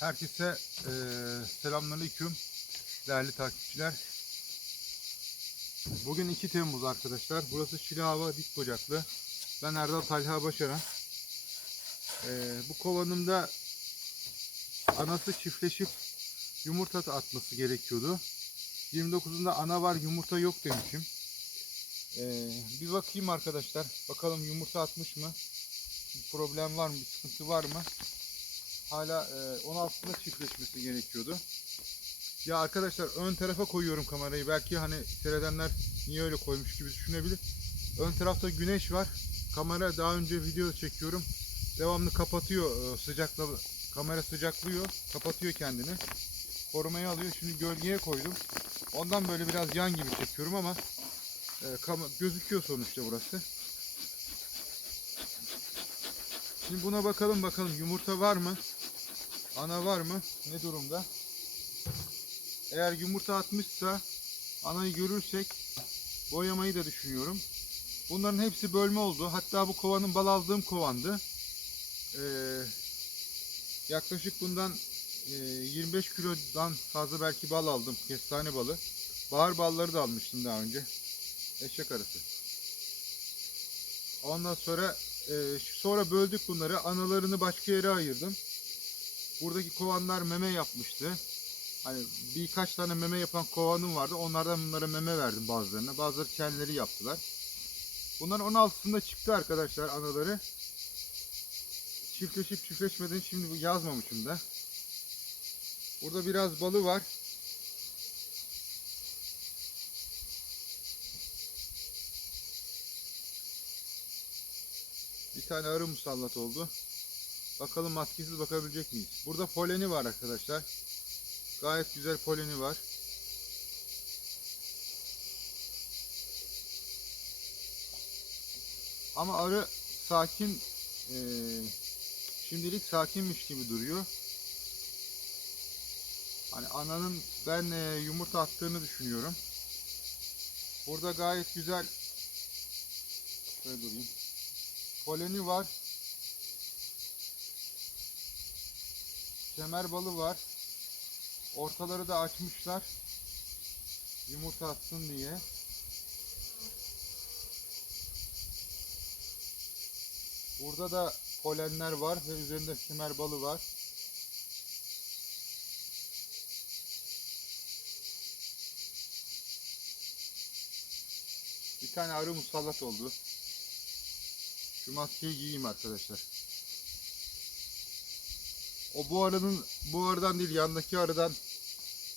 Herkese eee selamünaleyküm değerli takipçiler. Bugün 2 Temmuz arkadaşlar. Burası Şilahava Dik Bocaklı. Ben Erdal Talha Başaran. Eee, bu kovanımda anası çiftleşip yumurta atması gerekiyordu. 29'unda ana var yumurta yok demişim. Eee, bir bakayım arkadaşlar. Bakalım yumurta atmış mı? Bir problem var mı? Bir sıkıntı var mı? Hala e, 16'sında çiftleşmesi gerekiyordu. Ya arkadaşlar ön tarafa koyuyorum kamerayı. Belki hani seyredenler niye öyle koymuş gibi düşünebilir. Ön tarafta güneş var. Kamera daha önce video çekiyorum. Devamlı kapatıyor e, sıcakla kamera sıcaklıyor. Kapatıyor kendini. Korumaya alıyor. Şimdi gölgeye koydum. Ondan böyle biraz yan gibi çekiyorum ama e, gözüküyor sonuçta burası. Şimdi buna bakalım bakalım yumurta var mı? Ana var mı? Ne durumda? Eğer yumurta atmışsa anayı görürsek boyamayı da düşünüyorum. Bunların hepsi bölme oldu. Hatta bu kovanın bal aldığım kovandı. Ee, yaklaşık bundan e, 25 kilodan fazla belki bal aldım. Kestane balı. Bahar balları da almıştım daha önce. Eşek arısı. Ondan sonra e, sonra böldük bunları. Analarını başka yere ayırdım. Buradaki kovanlar meme yapmıştı. Hani birkaç tane meme yapan kovanım vardı. Onlardan bunlara meme verdim bazılarına. Bazıları kendileri yaptılar. Bunların 16'sında çıktı arkadaşlar anaları. Çiftleşip çiftleşmediğini şimdi yazmamışım da. Burada biraz balı var. Bir tane arı musallat oldu. Bakalım maskesiz bakabilecek miyiz? Burada poleni var arkadaşlar. Gayet güzel poleni var. Ama arı sakin eee, şimdilik sakinmiş gibi duruyor. Hani ananın ben eee, yumurta attığını düşünüyorum. Burada gayet güzel şöyle durayım. Poleni var. Kemer balı var. Ortaları da açmışlar. Yumurta atsın diye. Burada da polenler var ve üzerinde kemer balı var. Bir tane arı musallat oldu. Şu maskeyi giyeyim arkadaşlar. O bu arının bu arıdan değil yandaki arıdan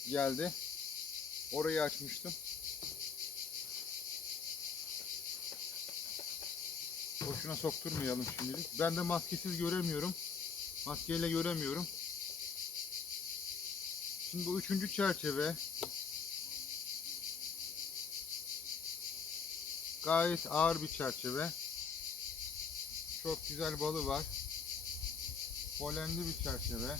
geldi. Orayı açmıştım. Boşuna sokturmayalım şimdilik. Ben de maskesiz göremiyorum. Maskeyle göremiyorum. Şimdi bu üçüncü çerçeve. Gayet ağır bir çerçeve. Çok güzel balı var. Polenli bir çerçeve.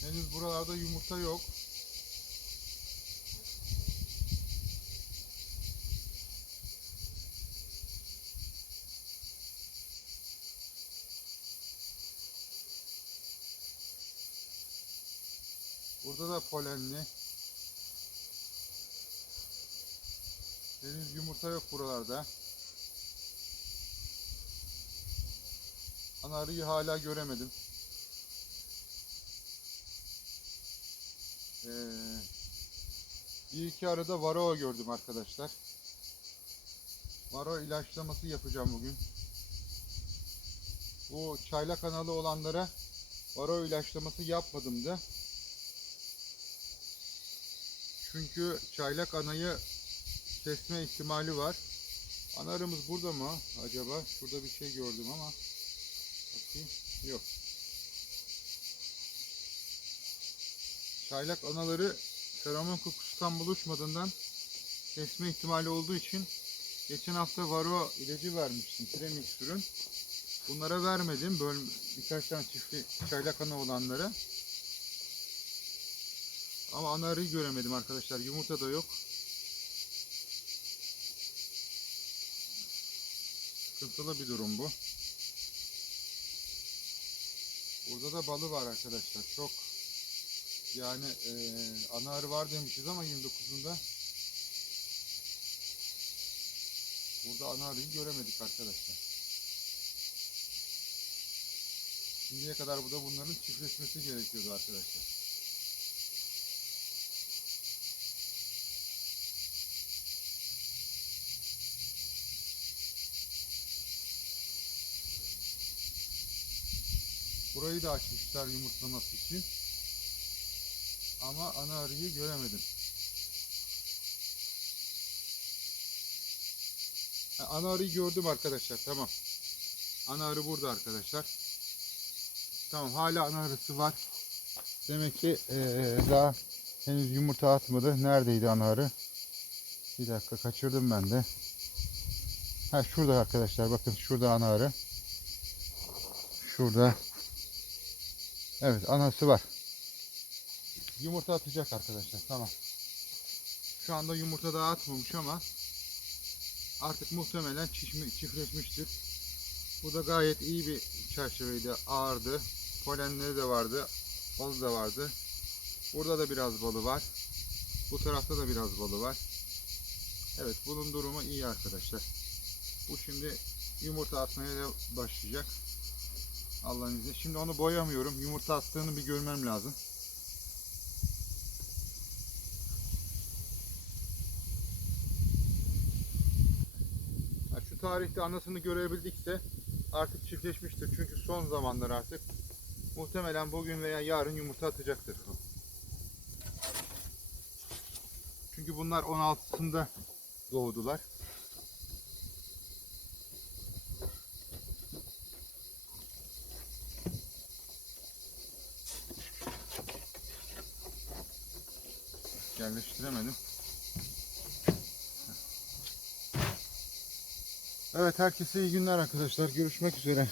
Henüz buralarda yumurta yok. Burada da polenli. Henüz yumurta yok buralarda. Ana arıyı hala göremedim. Ee, bir iki arada varroa gördüm arkadaşlar. Varroa ilaçlaması yapacağım bugün. Bu çaylak kanalı olanlara varroa ilaçlaması yapmadım da. Çünkü çaylak anayı kesme ihtimali var. Anarımız burada mı acaba? Şurada bir şey gördüm ama bakayım. Yok. Çaylak anaları feromon kokusundan buluşmadığından kesme ihtimali olduğu için geçen hafta varo ilacı vermiştim. Premixür'ün. Bunlara vermedim. Böyle birkaç tane çiftli çaylak ana olanlara. Ama ana göremedim arkadaşlar. Yumurta da yok. Sıkıntılı bir durum bu. Burada da balı var arkadaşlar. Çok yani eee ana var demişiz ama 29'unda burada ana göremedik arkadaşlar. Şimdiye kadar bu da bunların çiftleşmesi gerekiyordu arkadaşlar. Burayı da açmışlar yumurtlaması için. Ama ana arıyı göremedim. Ana arıyı gördüm arkadaşlar. Tamam. Ana arı burada arkadaşlar. Tamam hala ana arısı var. Demek ki eee, daha henüz yumurta atmadı. Neredeydi ana arı? Bir dakika kaçırdım ben de. Ha şurada arkadaşlar bakın şurada ana arı. Şurada. Evet anası var. Yumurta atacak arkadaşlar tamam. Şu anda yumurta daha atmamış ama artık muhtemelen çiftleşmiştir. Bu da gayet iyi bir çerçeveydi. Ağırdı. Polenleri de vardı. Balı da vardı. Burada da biraz balı var. Bu tarafta da biraz balı var. Evet bunun durumu iyi arkadaşlar. Bu şimdi yumurta atmaya da başlayacak. Allah'ın izniyle. Şimdi onu boyamıyorum. Yumurta attığını bir görmem lazım. Şu tarihte anasını görebildikse artık çiftleşmiştir. Çünkü son zamanlar artık muhtemelen bugün veya yarın yumurta atacaktır. Çünkü bunlar 16'sında doğdular. Yerleştiremedim. Evet herkese iyi günler arkadaşlar. Görüşmek üzere.